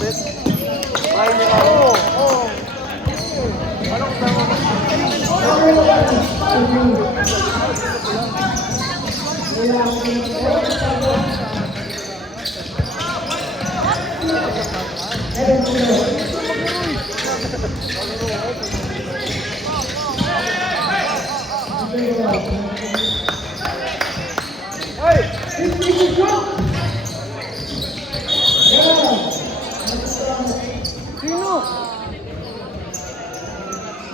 malapit. Bahay nila. Oo. Ano kung tama ba?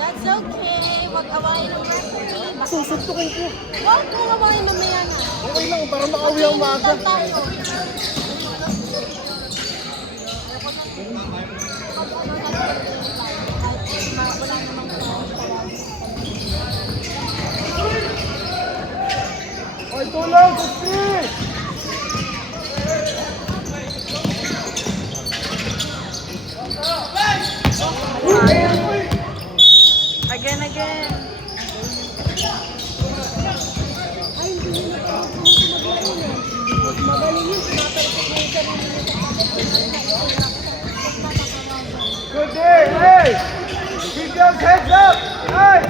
That's okay. Mag-awayin ng referee. Susuntukin ko. Huwag mong awayin mamaya na. Okay lang, para makauwi ang maaga. Tayo. Wala namang Ay, tulong! Gusti! Again. Ay, hindi na ako magaling yun. Tumatalakot mo yung sarili nito. Good day! Hey! Keep your heads up! Hey!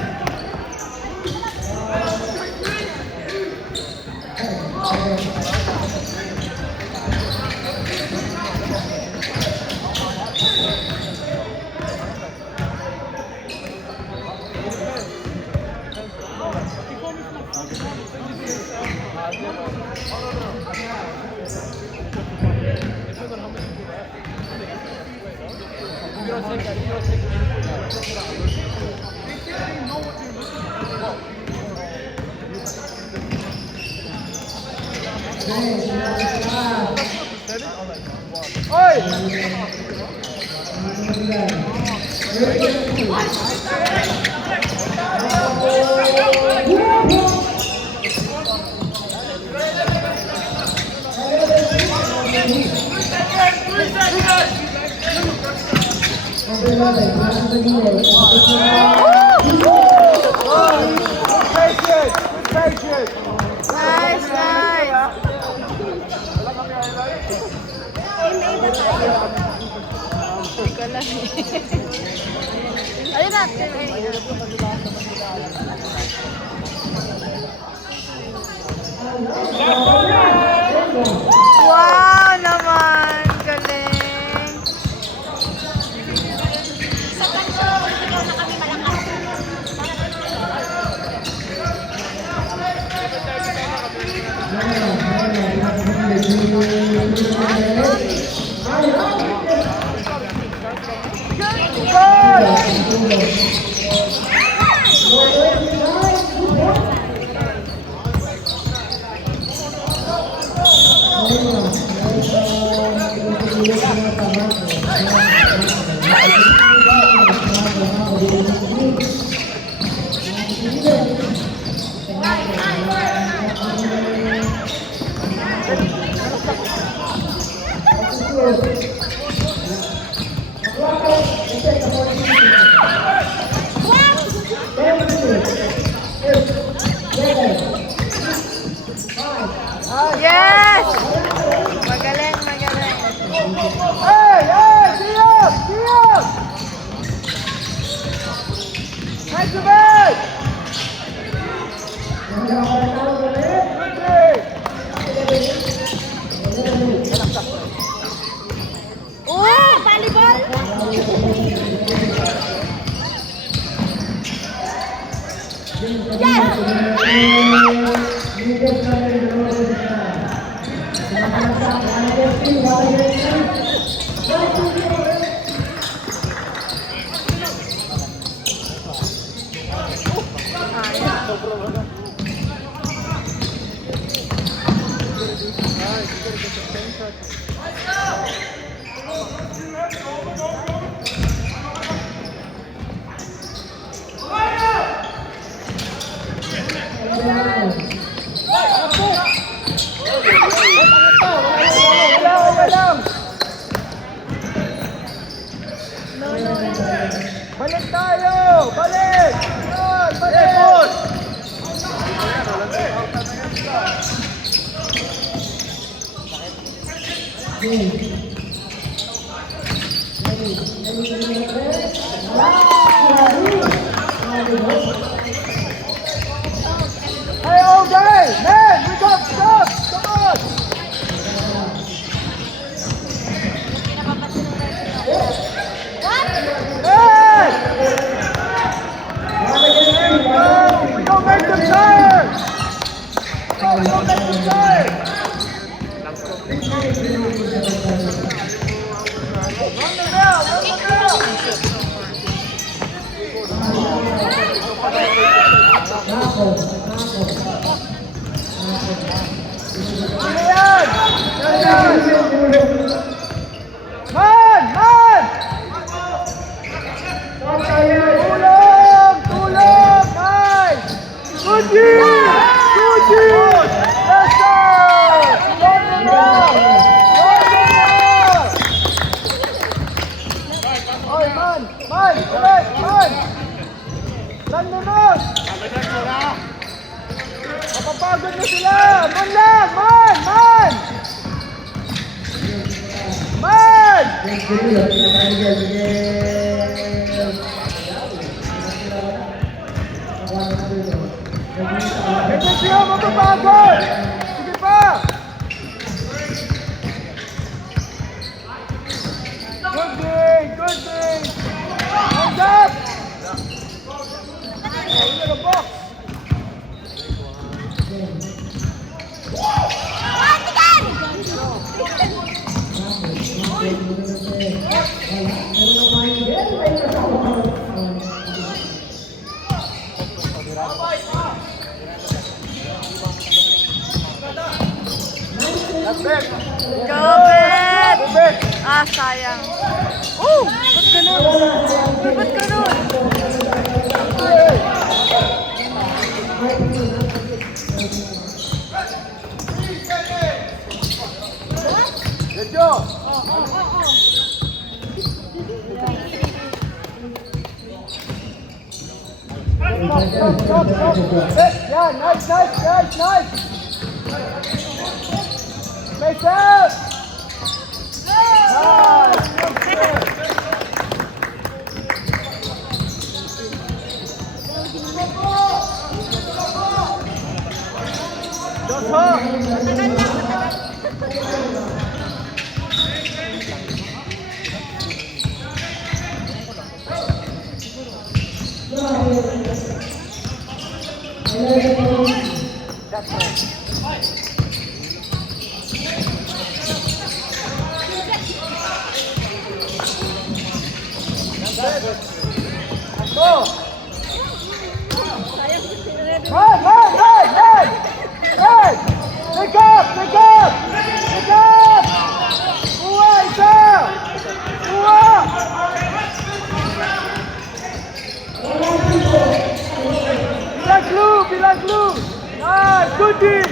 Ayun na. Wow naman! Galing! Sa kanto, ikaw na kami malakas. Yes! Magaling. Hey! See up! Nice to bed! Oh! Volleyball? Balik tayo! Balik! Yun! Balik! Hey, all day! Man, we got stuff! Come on! Hey! We don't make them tired! No, we don't make them tired! Run them out! Run them out! Man! Man! Tulong! Tulong! Nice! Good deal! Good deal! Yes, sir! Run them out! Run them out! Oy, man! Man! Correct! Man! Run them out! Mapapagod na sila! Man lang! Man! Man! Man! Hindi siya mapapagod! Sige pa! Good thing! Good thing! Hands up! Into the box! That's it! Go, Bet! That's it! Ah, sayang. Oh! Ba't ganun? Ba't ganun? Good job! Stop! Yeah, nice, nice! Face out! Nice! Just hook! Go! Run! Hey! Pick up! Uwa, isa! Uwa! Bilang glue! Nice! Good team!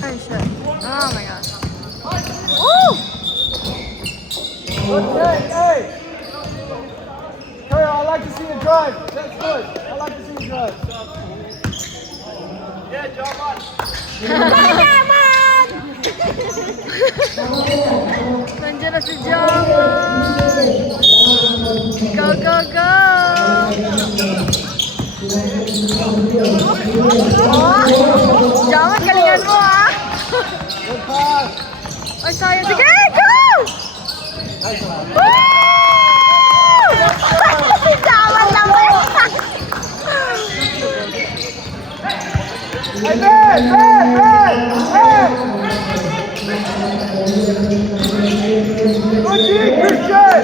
Ay, shit. Oh my gosh. Woo! Okay, hey! Curry, I like to see you drive. That's good. I like to see you drive. Yeah, Jaman! Nandiyan na si Jaman! Go, go, go! Oh, Jaman, galingan mo ah! Good pass. Ay, sayang. Sige, go! Woo! Si Jaman naman! Hey, man! Good D, Christian!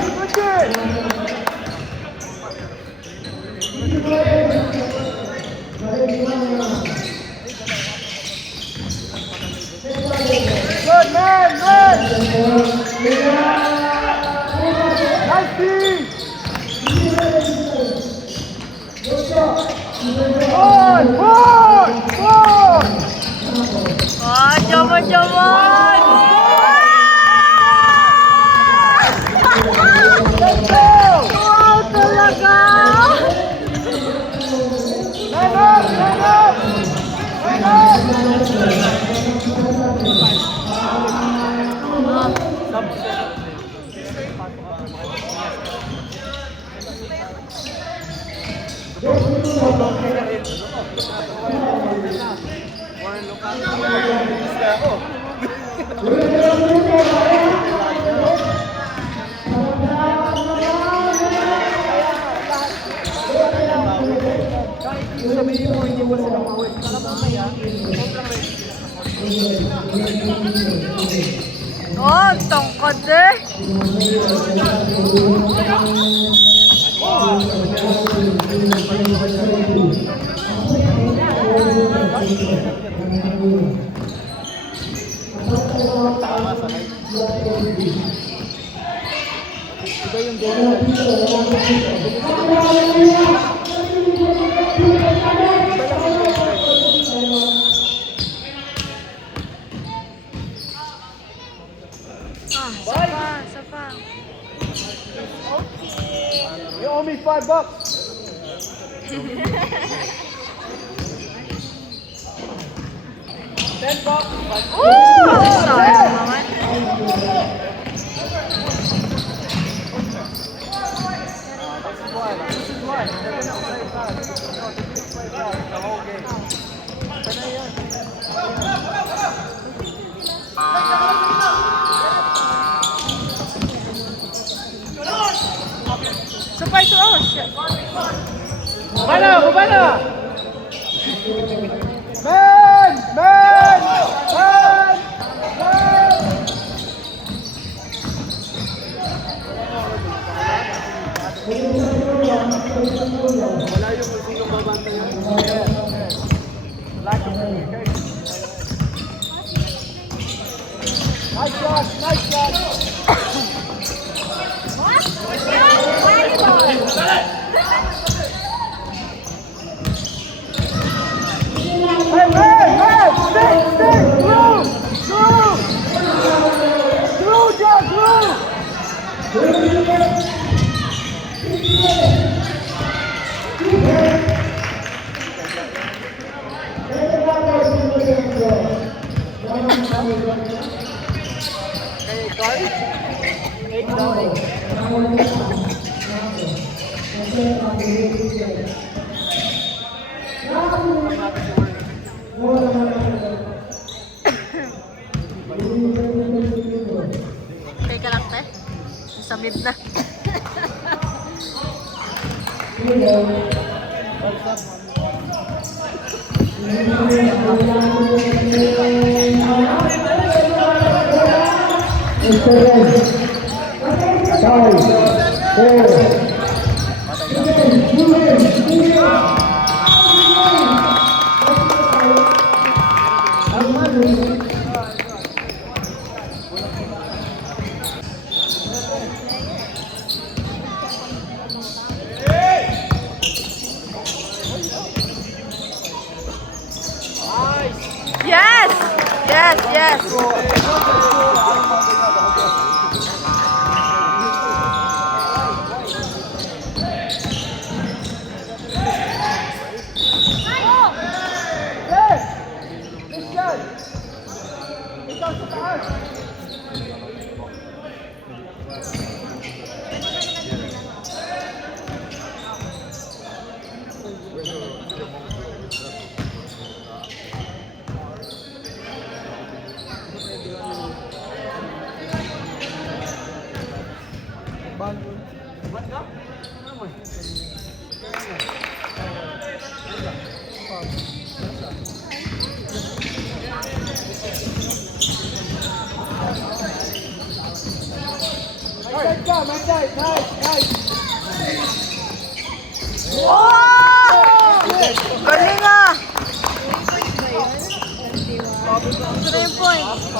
Good D! Good man, good! Nice D! Good! Oh, Jaman, Jaman! Let's go! Wow, talaga! Man up! Man up! Man up! Oh, tongkod eh! Ah, sapa. Okay. You owe me $5. Sayang naman. Supply to us. Kubana! Man! Wala yung sino babanta yun. Nice shot! Hey, stick! Through, John, through! Teka lang, te. Sa mid na. Yes! Nice ka, nice side, nice. Oh! Galing ah! 3 points.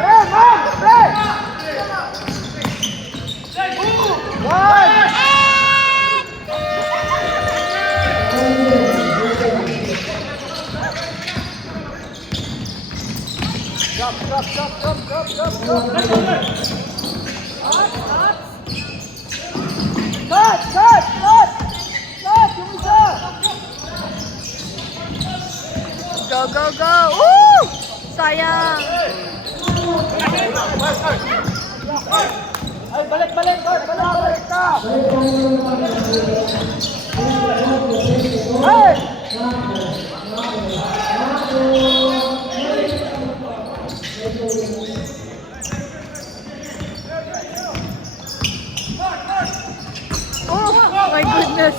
Hey, man, play! One! Drop. Cut, yung isa! Go! Woo! Sayang! Ay, balik ka! Hey! Oh my goodness!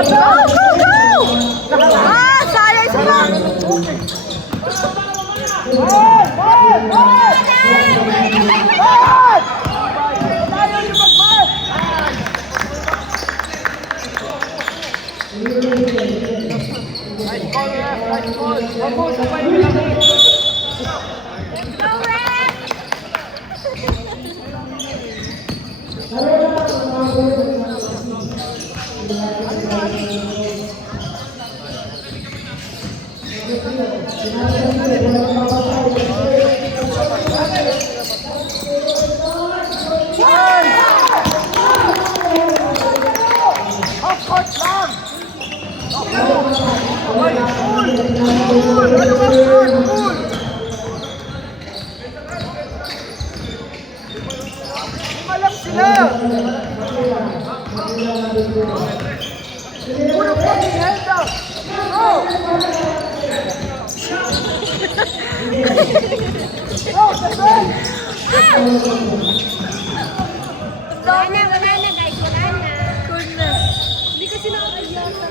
Go! Ah, sayang isa lang! Malam sila! Puro fucking hand up! Go! Go, defend! Wala na guys, wala na. Goodness! Hindi kasi nakakayasa.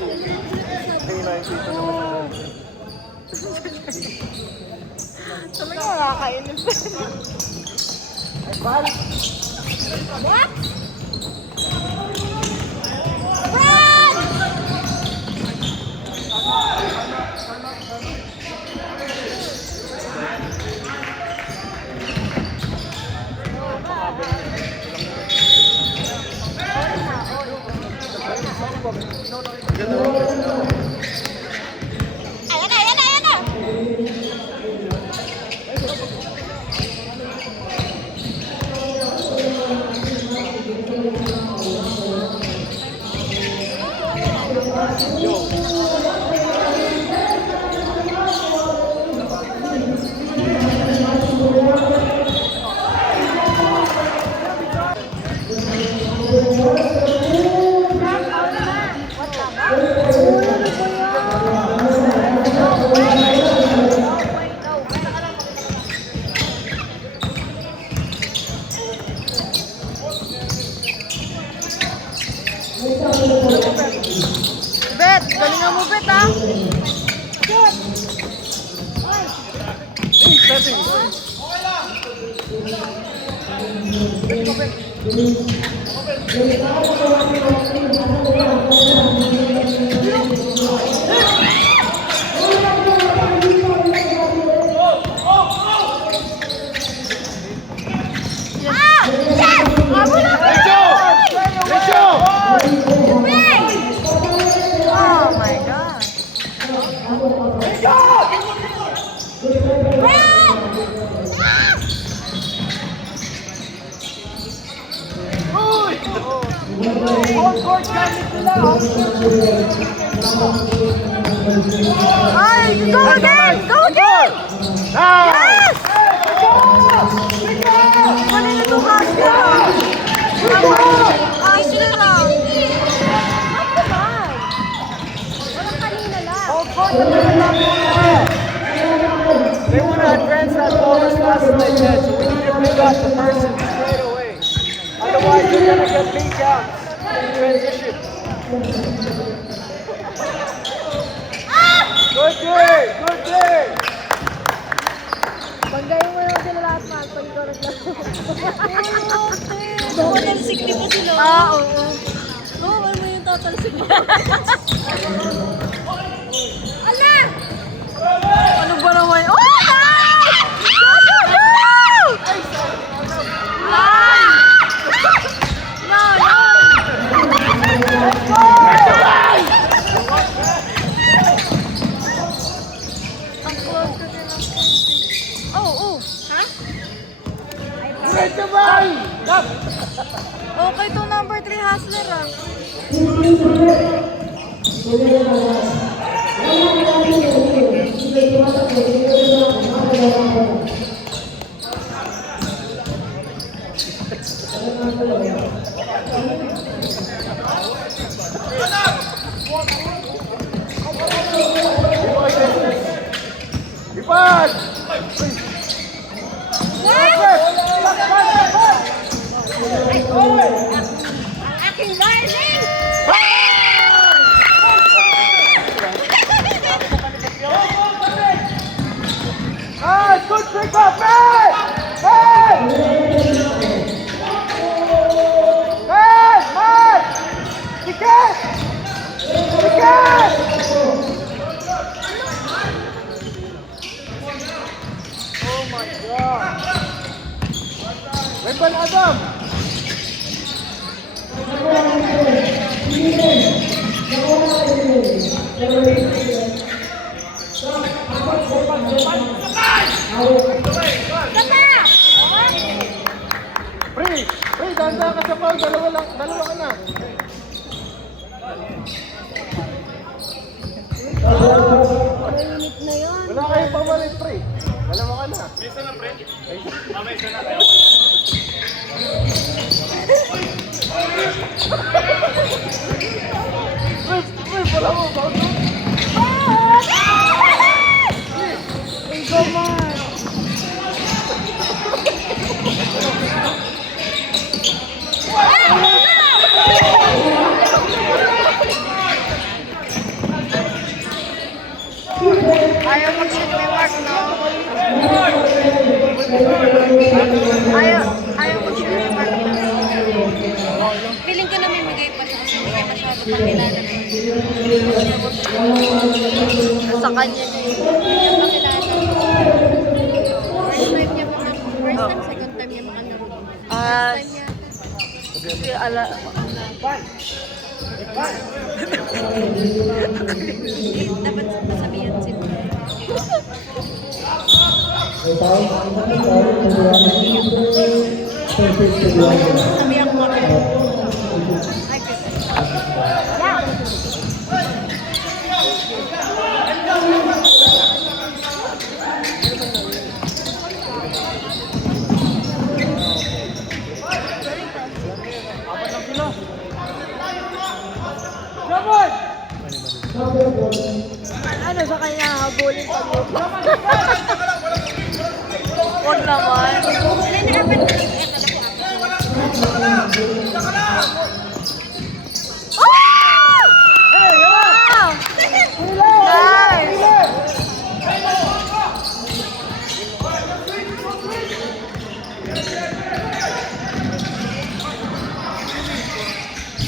Talaga nakakainis. What? Run! Ayan na! Bet! Galingan mo, Bet, ha? Home court gamit nila. Ay, go again! Go again! Yes! Kanina itong Hustler ah. Hustler ah. Walang kanina lang. Home court na pinatapos nila. They want to advance that ball as fast as they can, so we need to pick up the person straight away. Otherwise, you're going to get beat down in transition. Good day! Good day! Banggayin mo naman sila lahat, man. Pag ikaw naglaro. Tatalsik di pa sila. Oo. Gawin mo yung tatalsik. Ala! Ano ba naman? Oh, nice! Go, go, go! Ah! No, no! Ang close ko din ang konti. Oh, oh. Ha? Great naman! Okay to number 3 Hustler ah. Ipan! Ang aking darling! Ah, good pick up! Hey! Hey! Hey! Man! Tiket! Tiket! Oh my God! Weapon Adam! Free! Free! Danda ka sa foul! Dalawa ka na! Mainit na yun. Wala kayong pamalit, free! Dalawa ka na! Free! Wala mo! Foul! Ay, go, man. Ayaw mag-shoot may mark, no? Ayaw mag-shoot may mark. Feeling ko na may magay pa siya kasi hindi kayo masyado pakilala. Sa kanya na yun. Hindi niya pakilala. First time, second time niya makalaro. Ah, First time niya. si ala... Dapat masabihan sila. Sabihan ko ako. Ay, Come Ano sa kanya, habulin pag Huwag naman. sila na dapat Oh! Wow! Nice!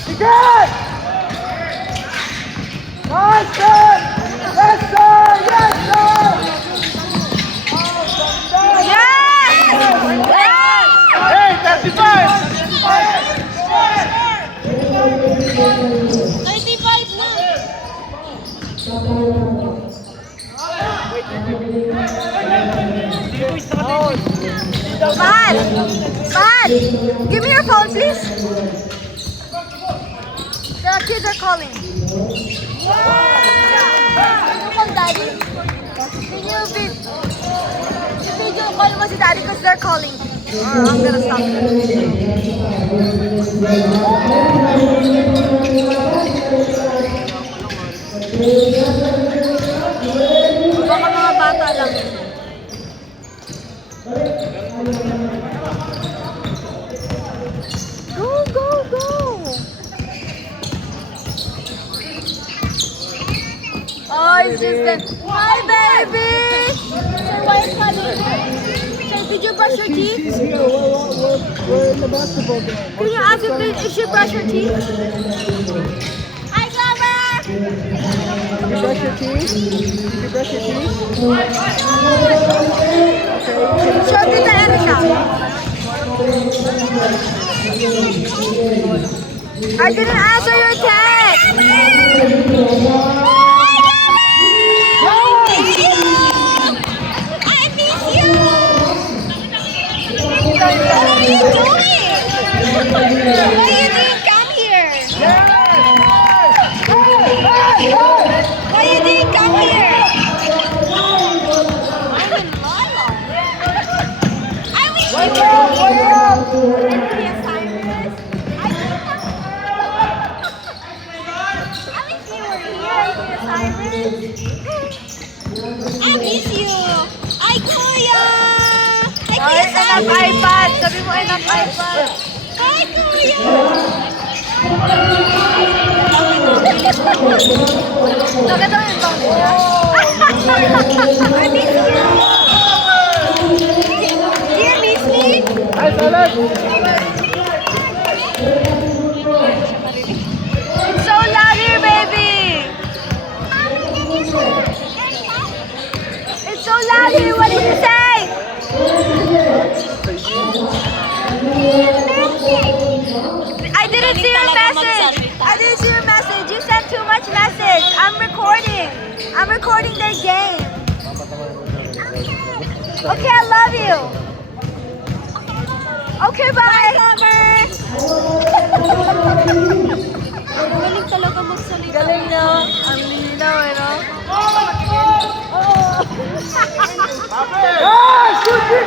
Tiket! Nice, sir! Yes, sir! Yes, sir! Yes! Yes! Hey, 35! 95 na! Mahal! Mahal! Give me your phone, please. kids are calling. Ano kang daddy? Can you video call mo si daddy because they're calling. Or I'm gonna stop it. Baka mga bata lang. Go, go, go! Oh, it's just that. Hi, baby! Sir, why is calling? Sir, did you brush your teeth? She's here. We're in the basketball game. Can you ask if she brushed her teeth? Hi, Glover! Did you brush your teeth? Did you brush your teeth? Sure, kita ano siya? I didn't answer your text! I miss you! What are you doing? Why you didn't come here? Why you didn't come here? I'm in Lala. I wish you were here. Cyrus. I wish you were here, Cyrus. I miss you. Ay, Kuya. Ay, Ay, Kuya enough Cyrus. iPad! Sabi mo, enough iPad! Hi, Kuya. Nakita mo yung tong niya? I miss you. Do you miss me? Hi, Salas. It's so loud here, baby! It's so loud here, what did you say? I didn't see your message! I didn't see your message! You sent too much message! I'm recording! I'm recording their game! Okay, I love you! Okay, bye! Galing talaga magsalita. Galing, no? Ang linaw, eh, no? Ah, shoot it!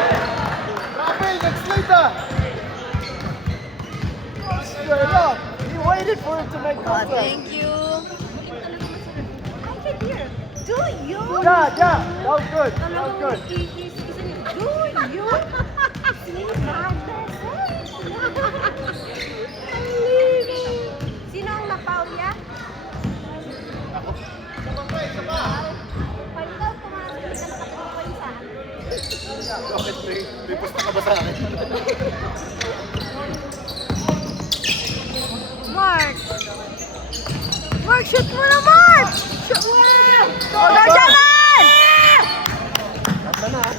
Rafael, next later. Straight up. He waited for him to make contact. Thank you. I can hear. Do you? Yeah, that was good. That was good. Do you? See my message? Sino ang napaulya? Pag ikaw pumasok, hindi ka nakapagpapay sa akin. Bakit may pusta ka ba sa akin? Mark! Mark, shoot mo na, Mark! Shoot mo na! Oh, Jaman!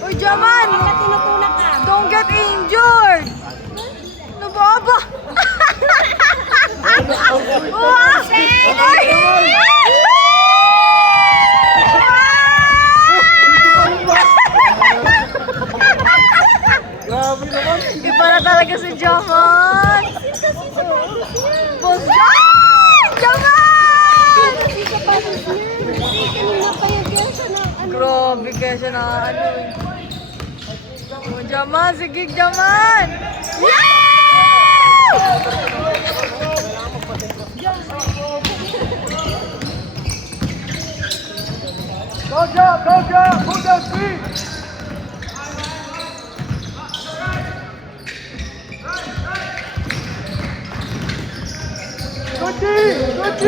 Uy, Jaman! Bakit tinutulak ka? Don't get injured! Nababa! Wow! Grabe naman. Iba na talaga si Jaman! Boss Jaman! Jaman! Grabe kaya siya na ano eh. Oh, Jaman! Sige, Jaman! Go, Jam! Go, Jam! Move that feet! Good D! Good D!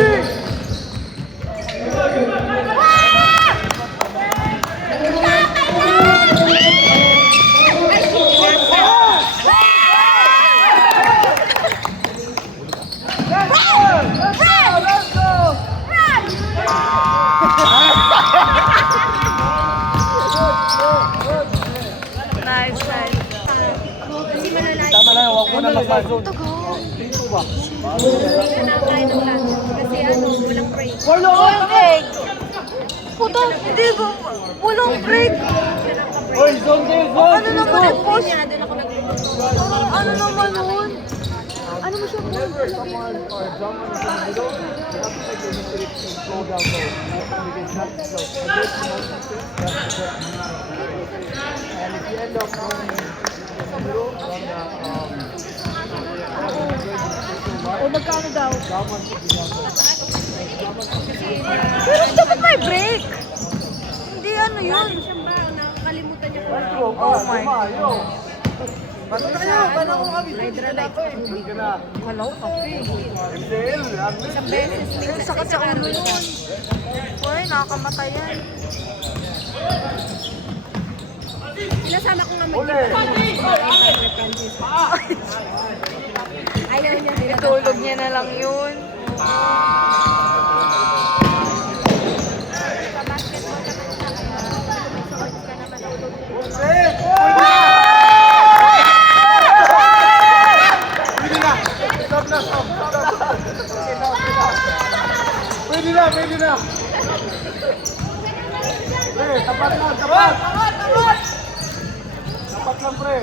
Let's go! Nice, nice. Kasi mananay. Tama na, huwag mo na mag-zone. Dito ba? Hindi ka nakain ng lunch. Kasi ano, walang break. Wala! Egg! Puto, hindi ba? Walang break. Oy, zone, zone! Ano naman yung post? Kaya doon ako nag Ano naman yun? Ano mo siya po? Whenever someone or someone is in the middle, you have to make the initiative to slow down low. Because that's slow. And this is not something that's the And if you end up going in the middle, O magkano daw? someone should be down low. Pero dapat may break. Hindi ano yun. Nakakalimutan niya Oh my God. Paano kayo? Paano ko kami? Hindi ka na. Hello, kape. MCL, Isang beses. Ay, sakit sa ulo yun. Uy, nakakamatay yan. Sinasama ko nga Uli! Ayaw niya. Itulog niya na lang yun. Sa basketball naman siya. Shorts ka naman. Pwede na! Stop na, stop! Pwede na, pwede na! Pre, tapat lang, tapat! Tapat lang, pre!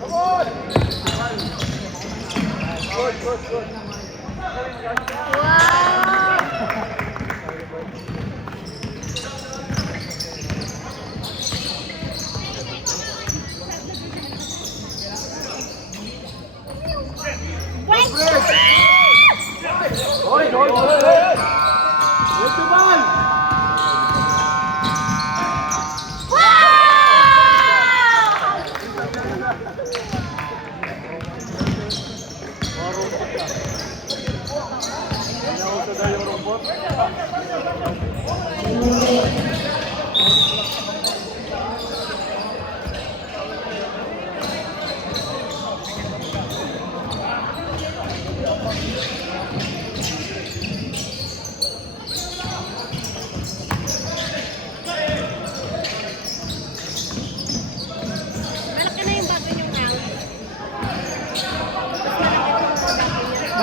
Come on! Good, good, good. Wow! Hoy, hoy, hoy! Ito man! Malaki na yung bago niyong hang.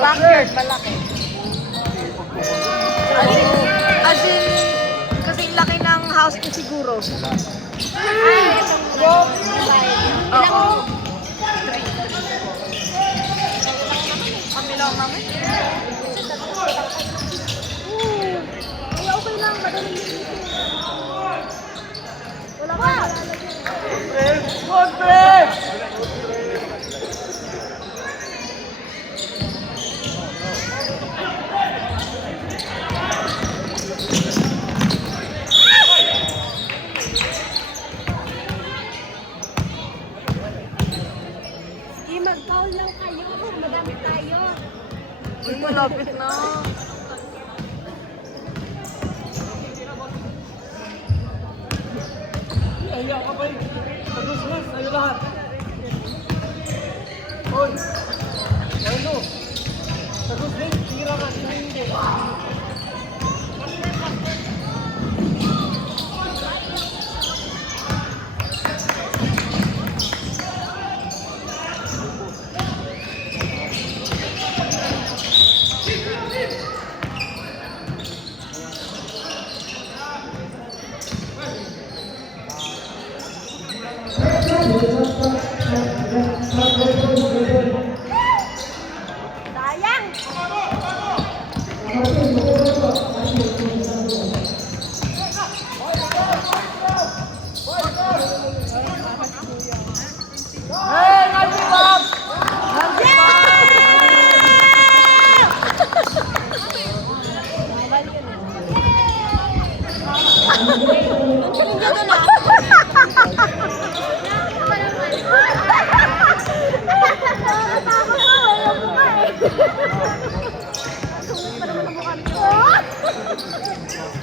Backyard, malaki. As in, kasing laki ng house ko siguro. Ay, itong babae. Oo. Kami lang namin. Ay, okay lang. Madaling linisin. Wala ka nalalagyan. Good, Fred! Sige, mag-foul lang kayo. Madami tayo. Uy, malapit na. Ayan ka ba? Tagus mas, tayo lahat. Hoy! Ano? Tagus din, tira ka, hindi. Sayang! Hey, Nancy Bob!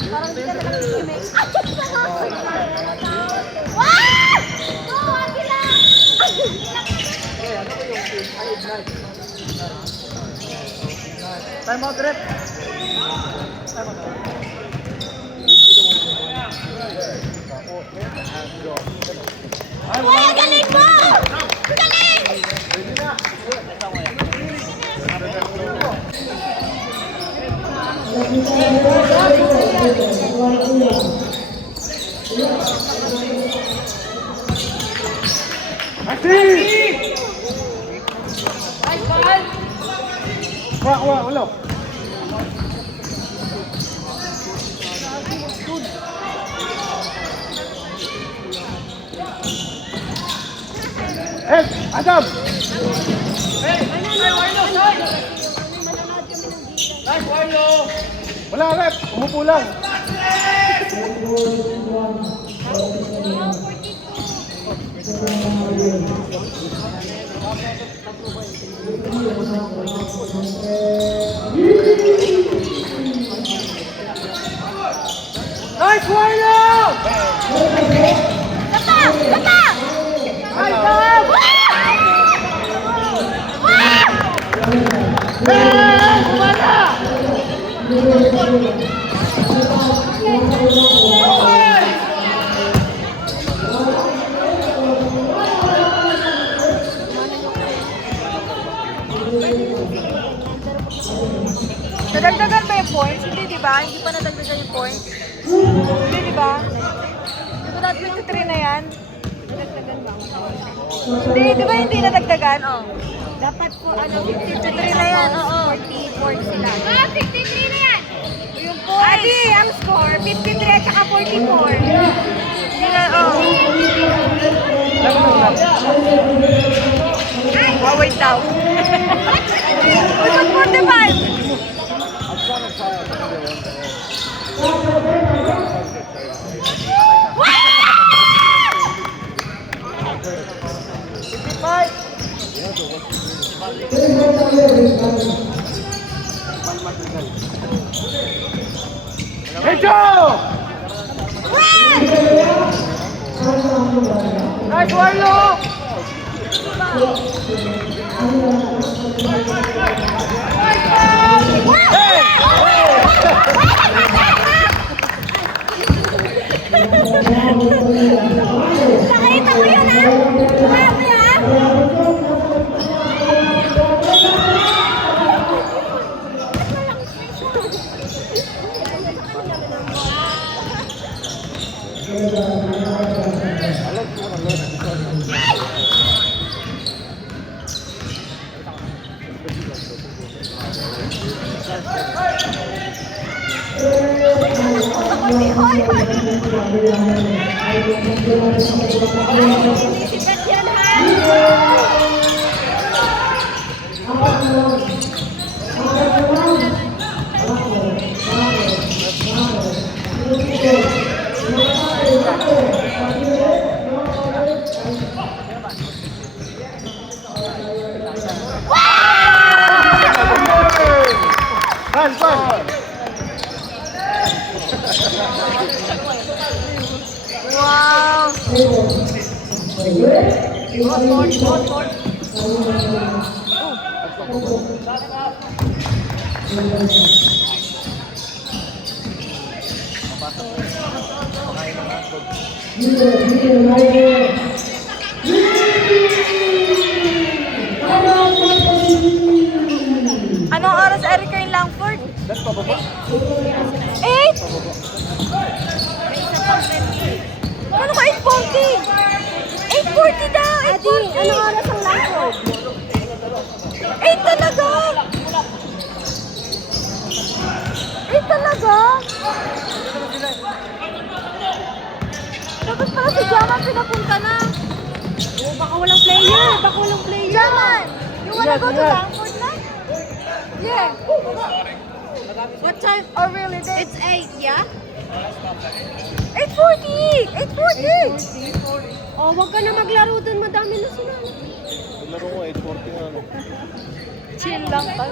Parang di ka na nag-imig. Time out, Rep. Ay, galing mo! Galing! Pwede na. Wala. Adam! Wala, rep. Umupo lang. Nice, Warrior! Gata! Gata! Nice, Dad! Nadagdagan ba yung points? Hindi, di ba? Hindi pa nadagdagan yung points. Hindi, di ba? Di ba 23 na yan? Hindi, di ba hindi nadagdagan? Oh. Dapat po, 53 na yan, oo. 44 sila. 53 na yan! Yung points. Adi, ang score, 53 at saka 44. Hindi na, oh. Oh, wait daw. Uy, ba't 45? Hey, Joe! Nice, Warrior! Nakita mo yun, ha? Grabe, ha? Sipat yan, ha? Wow. Anong oras, Erica, in Langford? 8? 8? Ano ka 8:40? 8:40 daw! Adi, anong oras ang Langford? 8 talaga! 8 talaga? Dapat pala si Jaman pinapunta na. Oh, baka walang player. Baka walang player. Jaman! You wanna go to Langford na? Yeah. What time? Oh really? It's 8, yeah? 8:40! 8:40! Oh, wag ka na maglaro dun. Madami na sila. Laro mo, 8:40 nga. Chill lang ka.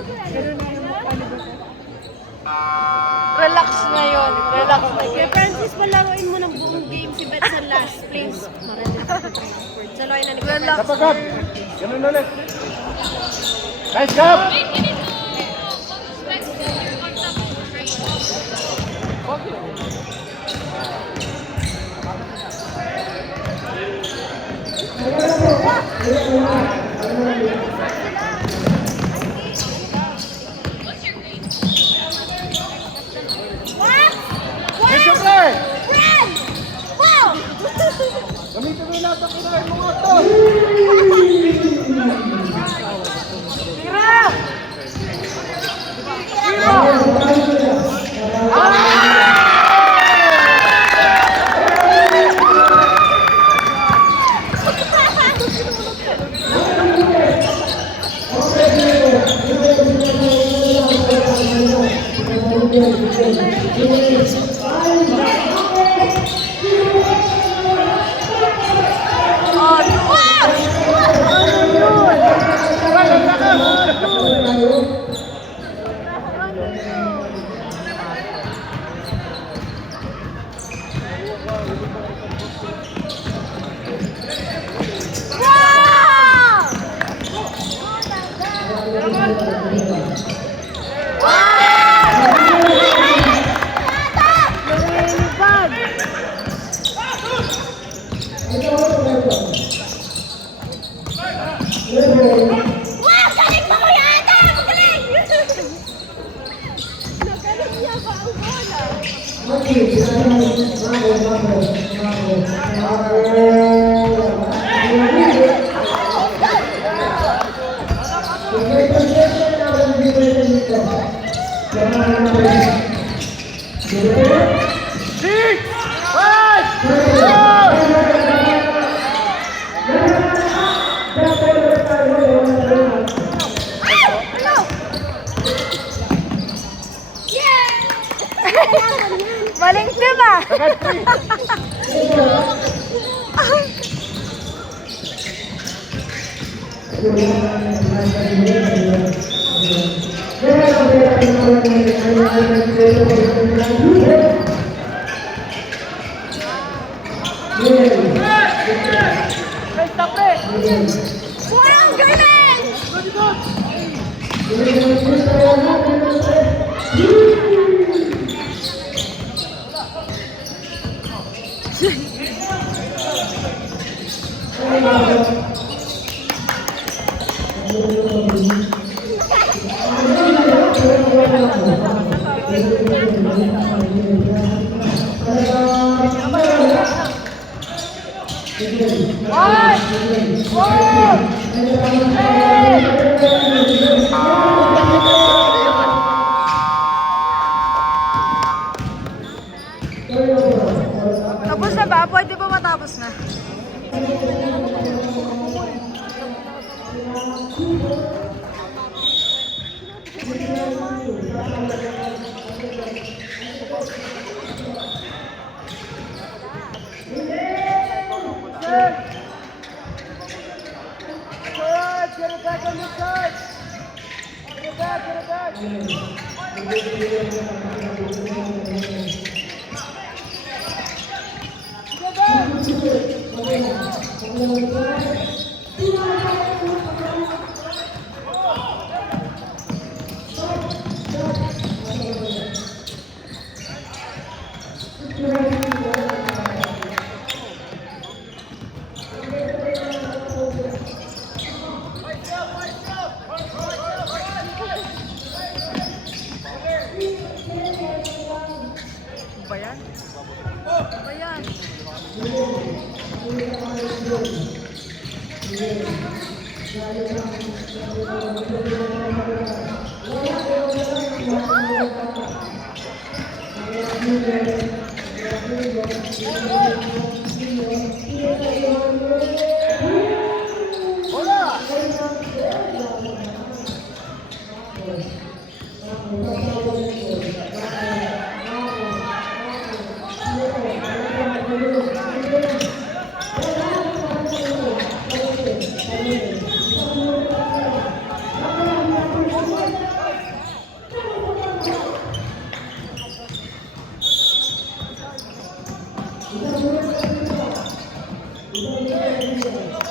Relax na yun. Relax na Kaya yun. Francis, palaruin mo ng buong game si Bet sa last place. Saloy na ni Kuya Relax. Gap, Gap! Ganun ulit. Nice, Gap! lahat ang kinain mo nga to. Tira! Wow! Galing pa ko yata! Magaling! Nagaling niya pa ang bola. Maling team ah! Wow, galing! Tapos na ba? Pwede ba matapos na? Get it back on your side. Get it back, get it back. Bayan? Bayan.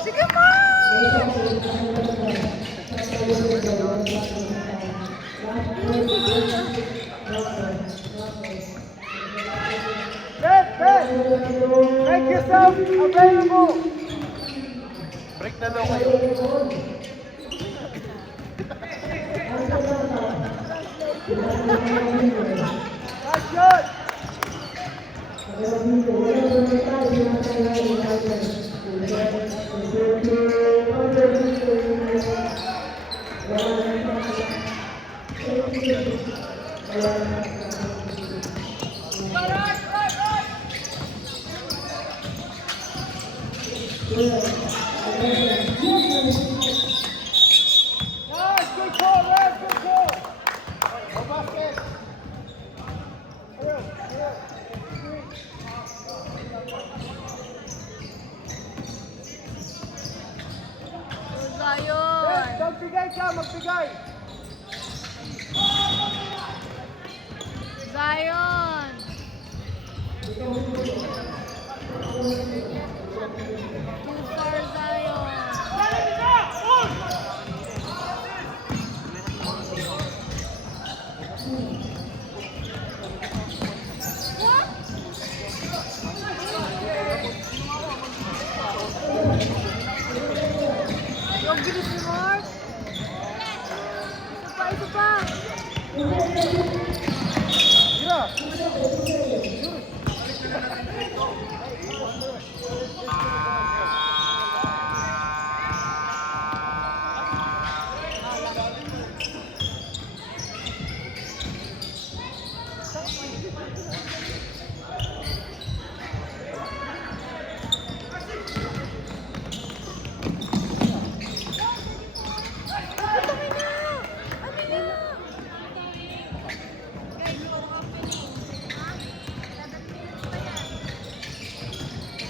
Sige pa! Make yourself available. Break na daw kayo. Nice shot. Nice, good call, Red, good call. Go basket. Hurry, hurry. Zion. Magbigay ka, magbigay. Zion. Too far, Zion. Yung bilis ni Mark. Isa pa. Yeah.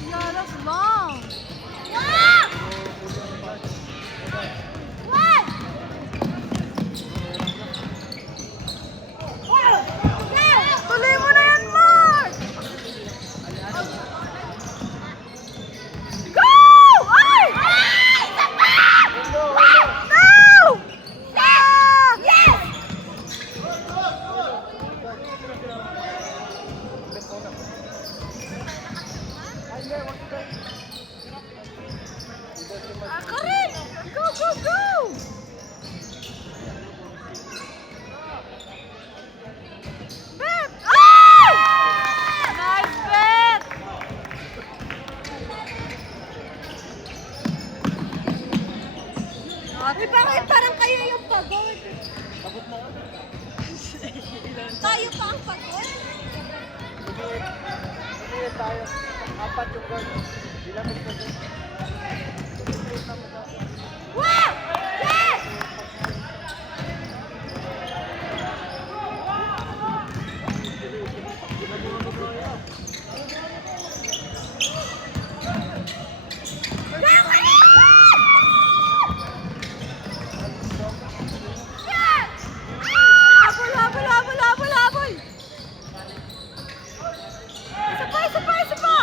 Yeah, that's long. Tuloy mo na yan, Mark! Go! Ay! No! Yes! Ako rin! Go, go, go! Bet! Ay! Nice bet! Uy, parang kayo yung pagod. Tayo pa ang pagod. Hindi tayo. Apat yung guard. Ilamig na doon. Wow! Yes! Habol, habol, habol, habol, habol! Isa pa, isa pa, isa pa!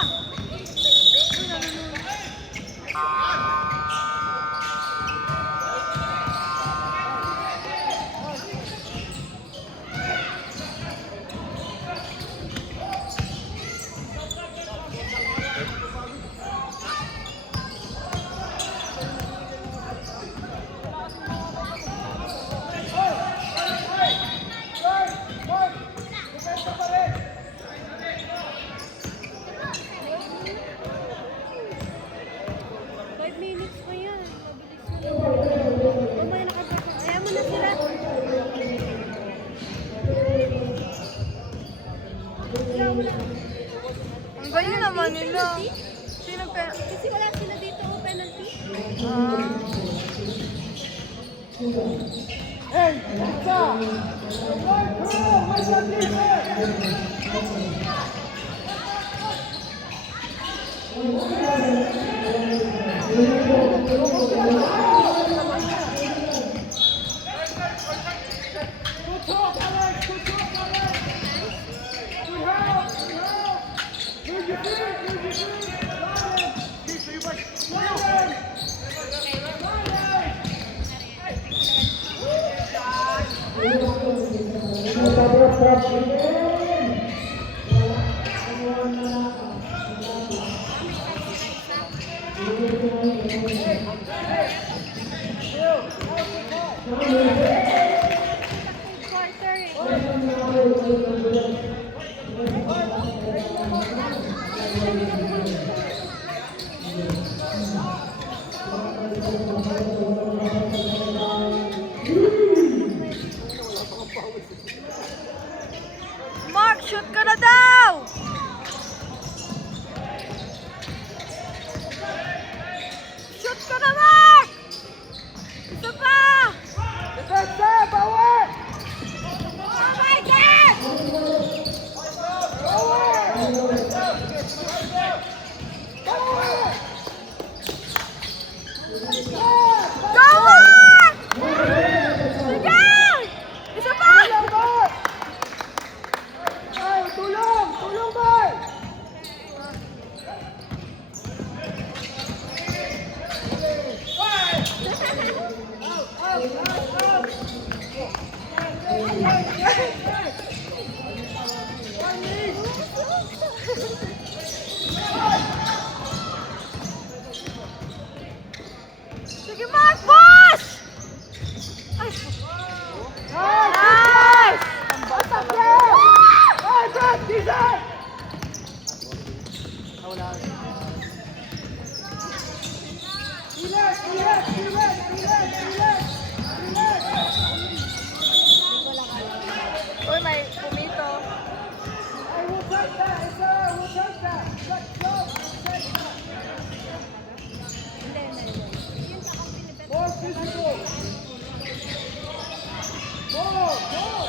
Ang galing naman nila. Sino Kasi wala sila dito o penalty. Hey, pizza! One, two, where's the defense? Good talk, Alex! Good talk, Alex! Good help! Good help! Move your feet! Move your feet! Silence! Shoot ka na daw! Shoot ka na, Mark! Isa pa! Defensa, power! Oh my God! Go on! Sige! Isa pa! Ay, tulong! Tulong ba? Sige, Mark! Push! Ay! Nice! Ay, Brad! Decent! Relax! Relax! Relax! Relax! Relax! Relax! Uy, may pumito. I will take that! It's I will take that! Let's go! Take that! More physical! More! More!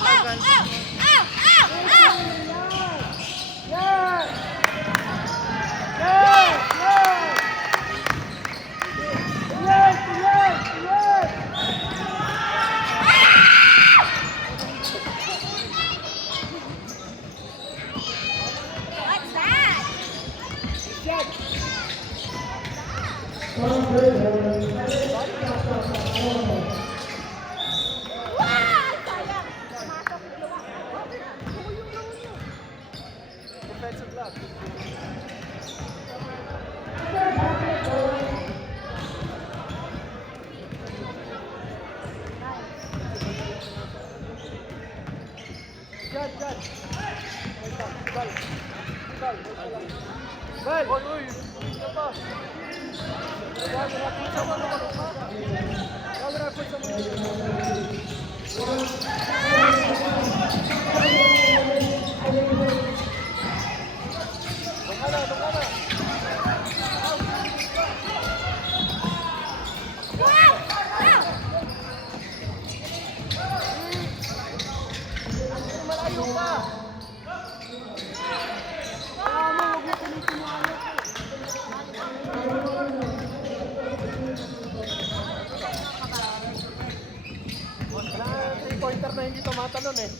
Ow! Ow! Ow! Ow! Ow! Yes! Yes! Yes! Yes! Yes! What's that? Yes! Wow! Sayang! Masok yung Defensive block. Jan, Jan. Bal. Bal. Bal. Bal. Uy, isa pa. Wag na put sa mga. Wag na put sa mga. Tungala, tungala. Wow! Ow! Malayo pa. Wala, 3-pointer na hindi tumatalon eh.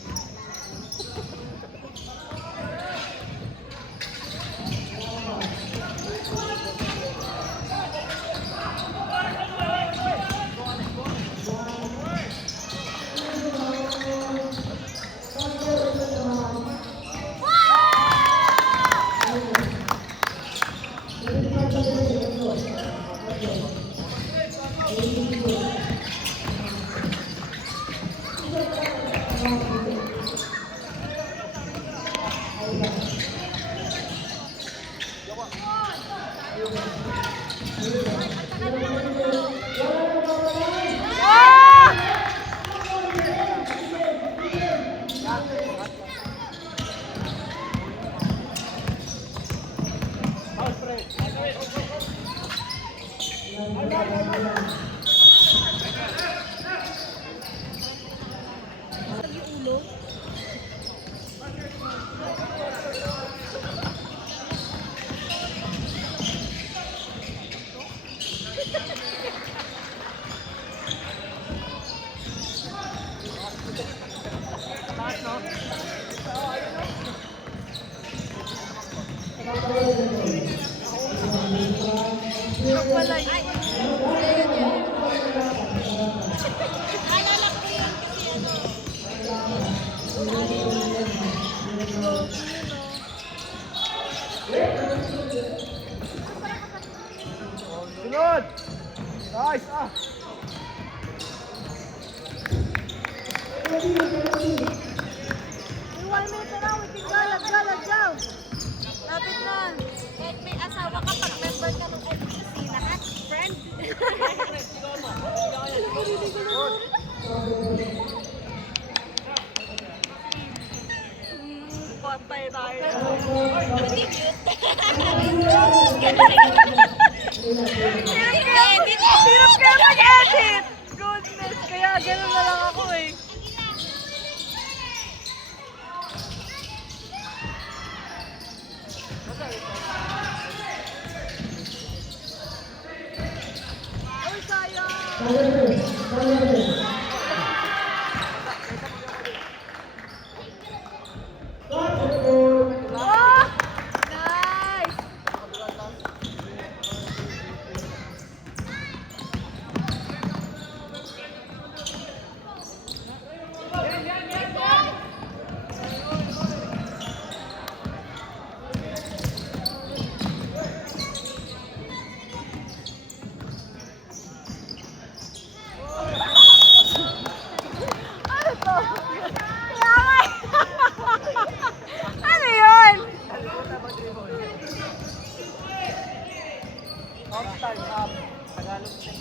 Patay tayo. Hindi cute. Hirap kaya mag-edit. Goodness, kaya gano'n na lang ako eh. Ay, sayang. Oh! Nice! Ano to? Yamay! Ano yun? Off time, up. Tagalog na.